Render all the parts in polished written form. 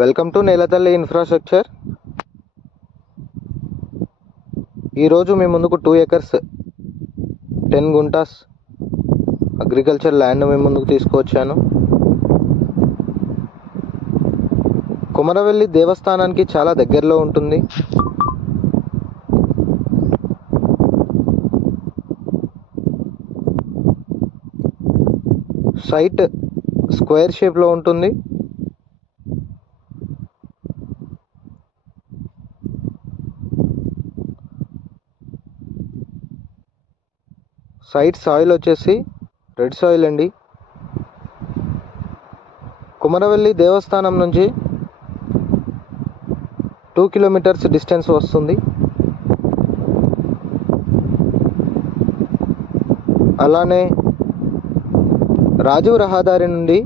Welcome to నేలతల్లి infrastructure. ఈరోజు మీ ముందుకు 2 acres 10 గుంటాస్ అగ్రికల్చర్ ల్యాండ్ మీ ముందుకు తీసుకువచ్చాను. కొమరవెల్లి దేవస్థానానికి చాలా దగ్గరలో ఉంటుంది. సైట్ స్క్వేర్ షేప్లో ఉంటుంది. సైట్ సాయిల్ వచ్చేసి రెడ్ సాయిల్ అండి. కొమరవెల్లి దేవస్థానం నుంచి 2 kilometers డిస్టెన్స్ వస్తుంది. అలానే రాజీవ్ రహదారి నుండి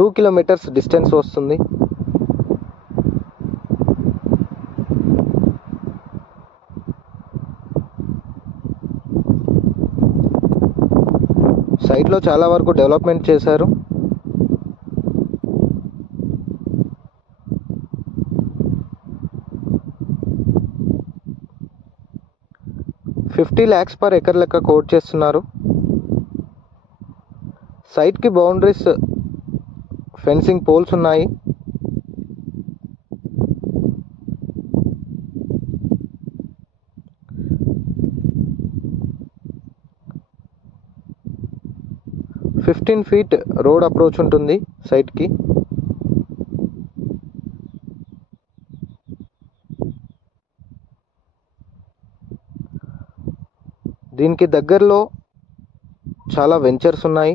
2 kilometers డిస్టెన్స్ వస్తుంది. సైట్లో చాలా వరకు డెవలప్మెంట్ చేశారు. $50 lakhs per acre లెక్క కోట్ చేస్తున్నారు. సైట్కి బౌండరీస్ ఫెన్సింగ్ పోల్స్ ఉన్నాయి. $15 feet రోడ్ అప్రోచ్ ఉంటుంది సైట్కి. దీనికి దగ్గరలో చాలా వెంచర్స్ ఉన్నాయి.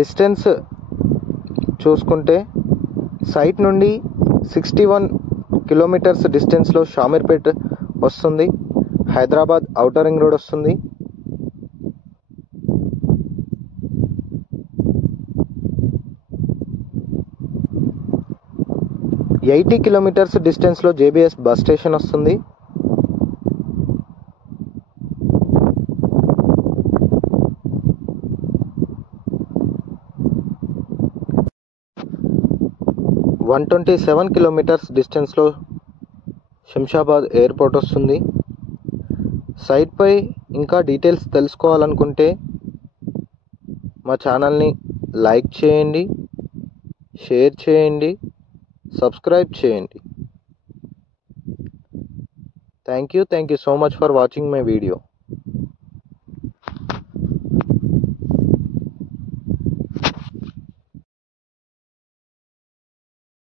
డిస్టెన్స్ చూసుకుంటే సైట్ నుండి 61 kilometers డిస్టెన్స్లో షామీర్పేట్ వస్తుంది. హైదరాబాద్ ఔటర్ రింగ్ రోడ్ వస్తుంది. $80 kilometers డిస్టెన్స్లో JBS బస్ స్టేషన్ వస్తుంది. $127 kilometers డిస్టెన్స్లో శంషాబాద్ ఎయిర్పోర్ట్ వస్తుంది. సైట్పై ఇంకా డీటెయిల్స్ తెలుసుకోవాలనుకుంటే మా ఛానల్ని లైక్ చేయండి, షేర్ చేయండి, సబ్స్క్రైబ్ చేయండి. Thank you so much for watching my video.